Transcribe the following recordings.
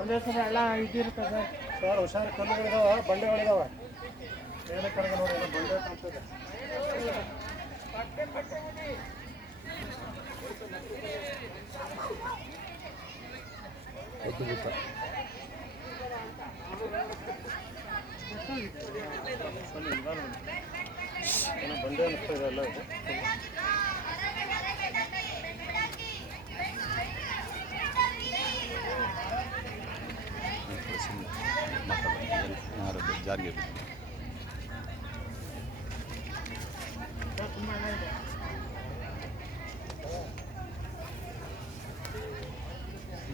ಒಂದೇ ಸಲ ಎಲ್ಲ ಇದಿರ್ತದೆ ಸರ್. ಹುಷಾರು, ಕಲ್ಲುಗಳಿದಾವ, ಬಂಡೆಗಳಿದಾವೆ. ಮೇಲೆ ಕಡೆಗೆ ನೋಡಿ, ಎಲ್ಲ ಬಂಡೆ ಕಾಣ್ತದೆ. ಬಂಡೆ ಅನಿಸ್ತಾ ಇದೆ ಎಲ್ಲ ಇದು. ಜಾರಿಗೆ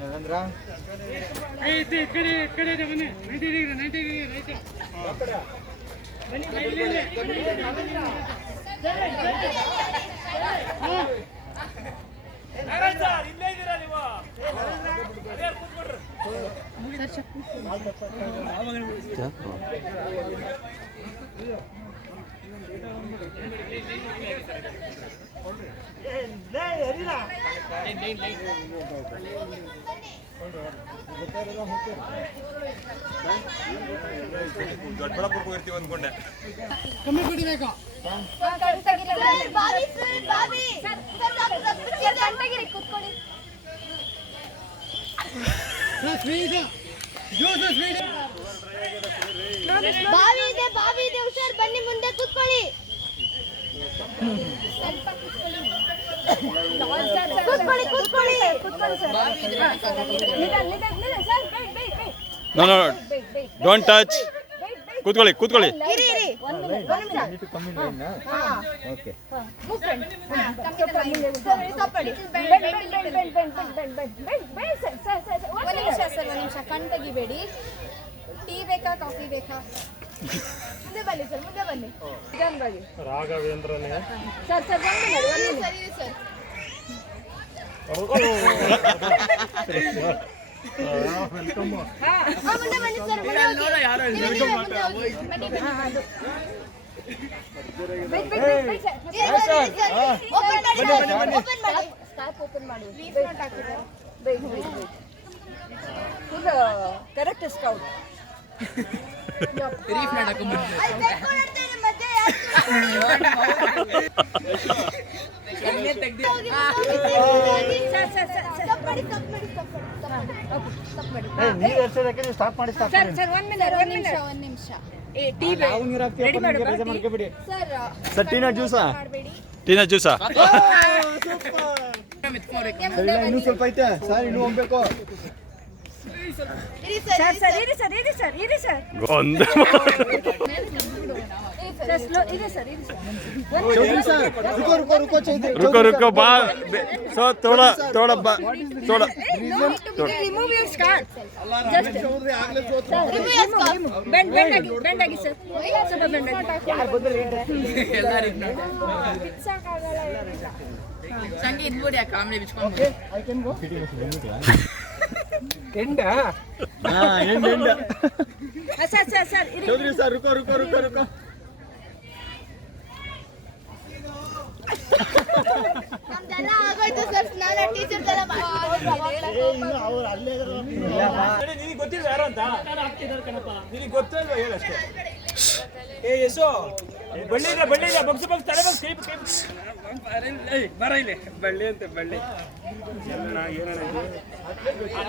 ನರೇಂದ್ರ ದೊಡ್ಡಬಳ್ಳಾಪುರಕ್ಕೆ ಹೋಗ್ತೀವಿ ಅಂದ್ಕೊಂಡೆ. ಕಮ್ಮಿ ಬಿಡಬೇಕಾ ಬಾವಿ ಇದೆ ಹುಷಾರ್, ಬನ್ನಿ ಮುಂದೆ ಕೂತ್ಕೊಳ್ಳಿ. No no don't touch. ಕೂತ್ಕೊಳ್ಳಿ ಕೂತ್ಕೊಳ್ಳಿ. ಕಣ್ ತೆಗಿಬೇಡಿ. ಟೀ ಬೇಕಾ ಕಾಫಿ ಬೇಕಾ? ಮುಂದೆ ಬನ್ನಿ ಸರ್, ಮುಂದೆ ಬನ್ನಿ. ರಾಘವೇಂದ್ರನೇ ಸರ್ ಸರ್ ಸರಿ ಸರ್. ವೆಲ್ಕಮ್. ಮುಂದೆ ಬನ್ನಿ ಸರ್, ಓಪನ್ ಮಾಡಿ. ಕರೆಕ್ಟ್ ಸ್ಕೌಟ್ ನೀರು ಎರ್ಸೋದಕ್ಕೆ ನೀವು ಸ್ಟಾಪ್ ಮಾಡಿ. ಸರ್ ಟೀನಾ ಜ್ಯೂಸಾ? ಟೀನಾ ಜ್ಯೂಸಾ? ಇನ್ನೂ ಸ್ವಲ್ಪ ಐತೆ ಸರ್, ಇನ್ನೂ ಹೋಗ್ಬೇಕು. रुको रुको बा सो थोड़ा थोड़ा थोड़ा remove your scarf. Just bend ಆಗಿ ಸರ್. ಸ್ವಲ್ಪ bend ಆಗಿ. ಯಾರು ಬಂದ್ರೆ ಎಲ್ಲರೂ ಸಂಗೀತ ನೋಡಿ ಆ ಕಾಮಿಡಿ ಬಿಚ್ಕೊಂಡು. I can go. ಎಂಡ ಎಂಡ ಸರ್ ಚೌಧರಿ ಸರ್, रुको रुको रुको रुको. ನಮ್ದೆಲ್ಲ ಆಗೋಯ್ತು ಸರ್, ಸ್ನಾನ ಟೀಚರ್ ತರ ಅವ್ರು ಅಲ್ಲೇ ನಿನಗೆ ಗೊತ್ತಿಲ್ಲ ಯಾರು ಅಂತ? ನಿನಗೆ ಗೊತ್ತಿಲ್ವಾ ಹೇಳಷ್ಟೇ. ಏ ಯಶೋ, ಬಳ್ಳಿ ಇದೆ ಬಳ್ಳಿ ಇದೆ, ಬಗ್ಸು ಬಗ್ಸು ತಲೆ ಬಗ್ಸು ಕೈ ಬರ ಇಲ್ಲಿ. ಬಳ್ಳಿ ಅಂತೆ ಬಳ್ಳಿ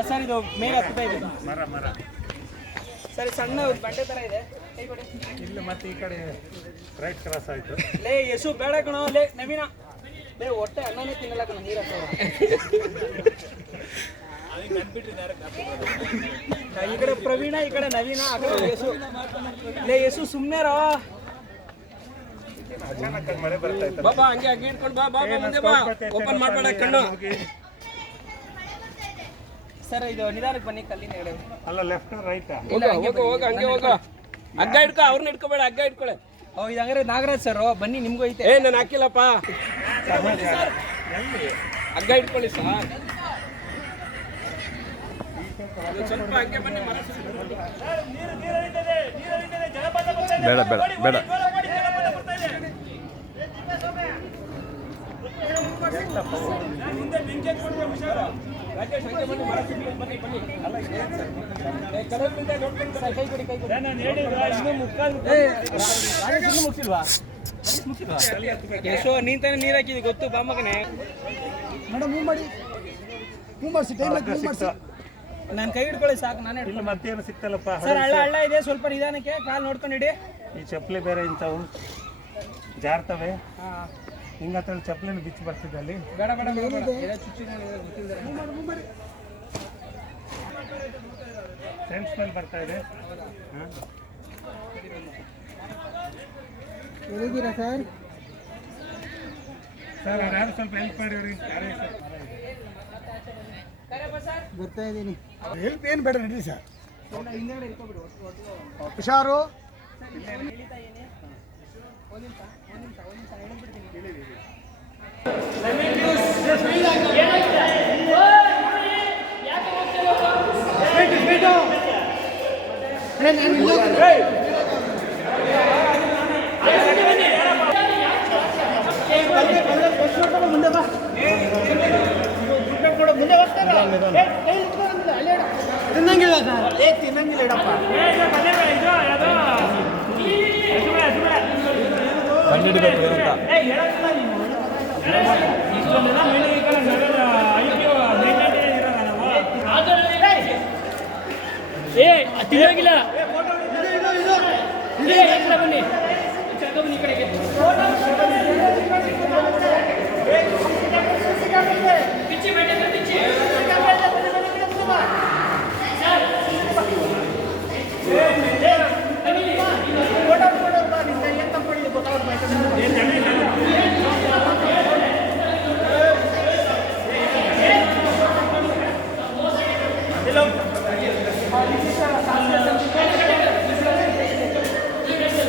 ಸರ್, ಇದು ಮೇಲೆ ಹತ್ತಾ ಇದೆ ಮರ ಮರ. ಸರಿ, ಸಣ್ಣ ಬಂಡೆ ತರ ಇದೆ. ಕೈ ಕೊಡಿ. ಇಲ್ಲ, ಮತ್ತೆ ಈ ಕಡೆ ರೈಟ್ ಕ್ರಾಸ್ ಆಯ್ತು. ಲೇ ಯಶು ಬೇಡ ಕಣೋ. ಲೇ ನವೀನ, ಲೇ ಹೊಟ್ಟೆ ಅನ್ನನೇ ತಿನ್ನಲ್ಲ ಕಣ, ನೀರ ಈ ಕಡೆ ಪ್ರವೀಣ, ಈ ಕಡೆ ನವೀನ, ಆ ಕಡೆ ಯಶು. ಲೇ ಯಶು ಸುಮ್ಮನೆ ರೋ. ಮಳೆ ಬರ್ತಾ ಇತ್ತು. ಬಾಬಾ ಹಂಗೆ ಹಂಗೆ ಇಟ್ಕೊಂಡು ಬಾ ಬಾ ಮುಂದೆ ಬಾ. ಓಪನ್ ಮಾಡಬೇಡ ಕಣ್ಣು. ಸರ್, ಇದು ನಿಧಾನಕ್ಕೆ ಬನ್ನಿ, ಕಲ್ಲಿನ ಕಡೆ. ಅಲ್ಲ, ಲೆಫ್ಟ್ ರೈಟ್. ಹೋಗ ಹಂಗೆ ಹೋಗ. ಹಗ್ಗ ಇಟ್ಕೊ, ಅವ್ರನ್ನ ಇಟ್ಕೋಬೇಡ, ಹಗ್ಗ ಇಟ್ಕೊಳ್ಳೆ. ಓ, ಇದು ಹಂಗಾರೆ ನಾಗರಾಜ್ ಸರ್, ಬನ್ನಿ ನಿಮ್ಗೂ ಐತೆ. ಏ ನಾನು ಹಾಕಿಲ್ಲಪ್ಪ. ಹಗ್ಗ ಇಟ್ಕೊಳ್ಳಿ ಸರ್. ಸ್ವಲ್ಪ ಹಂಗೆ ಬನ್ನಿ. ಬೇಡ ಬೇಡ ಬೇಡ. ಮುಂದೆ ಬೆಂಕಿ ಹಚ್ಚಿಬಿಟ್ರೆ ಹುಷಾರು. ರಾಜೇಶ್ ಹಂಗೆ ಬನ್ನಿ ಮರ ಸಿಗ್ಲಿ ಬನ್ನಿ ಬನ್ನಿ ಕಡಲಿಂದ ನೋಡ್ಕೊಂಡು ಕೈ ಕೊಡಿ ನಾನು ಹೇಳಿಲ್ವಾ ಇನ್ನೂ ಮುಕ್ಕಾಲು ರಾಜೇಶ್ ಇನ್ನೂ ಮುಗಿಸಿಲ್ವಾ ಯಶೋ ನೀನ್ ತಾನೇ ನೀರು ಹಾಕಿದಿ ಗೊತ್ತು ಬಾಮಗನೆ ಮೇಡಮ್ ಮೂವ್ ಮಾಡಿ ಟೈಮ್ ಮೂವ್ ಮಾಡಿಸಿ ನಾನು ಕೈ ಹಿಡ್ಕೊಳ್ಳಿ ಸಾಕು ನಾನೇ ಇಲ್ಲ ಮತ್ತೇನು ಸಿಕ್ತಲ್ಲಪ್ಪ ಸರ್ ಹಳ್ಳ ಇದೆ ಸ್ವಲ್ಪ ನಿಧಾನಕ್ಕೆ ಕಾಲು ನೋಡ್ಕೊಂಡು ಇಡಿ ಈ ಚಪ್ಪಲಿ ಬೇರೆ ಇಂಥವು ಜಾರ್ತವೆ ಹಿಂಗತ್ರ ಚಪ್ಪಲಿನ ಬಿಚ್ಚಿ ಬರ್ತಿದ್ದೆ ಅಲ್ಲಿ ಬೇಡ ಬೇಡ ಸೆಂಟ್ ಸ್ಮೆಲ್ ಬರ್ತಾ ಇದೆ ಎಲ್ಲಿದ್ದೀರಾ ಸರ್ ಸರ್ ಯಾರು ಸ್ವಲ್ಪ ಹೆಲ್ಪ್ ಮಾಡಿ ಅವ್ರಿಗೆ ಯಾರೇ ಬರ್ತಾ ಇದ್ದೀನಿ ಹೆಲ್ಪ್ ಏನು ಬೇಡ ನಡೀರಿ ಸರ್ ಹುಷಾರು ಮುಂದೆ ಬಾ ತಿನ್ನಂಗಿಲ್ಲ ಸರ್ ತಿನ್ನಂಗಿಲ್ಲ ಇಡಪ್ಪ ತಿನ್ನಂಗಿಲ್ಲ ಬನ್ನಿ ಈ ಕಡೆಗೆ ಪಿಚ್ಚಿ ಬೇಟೆ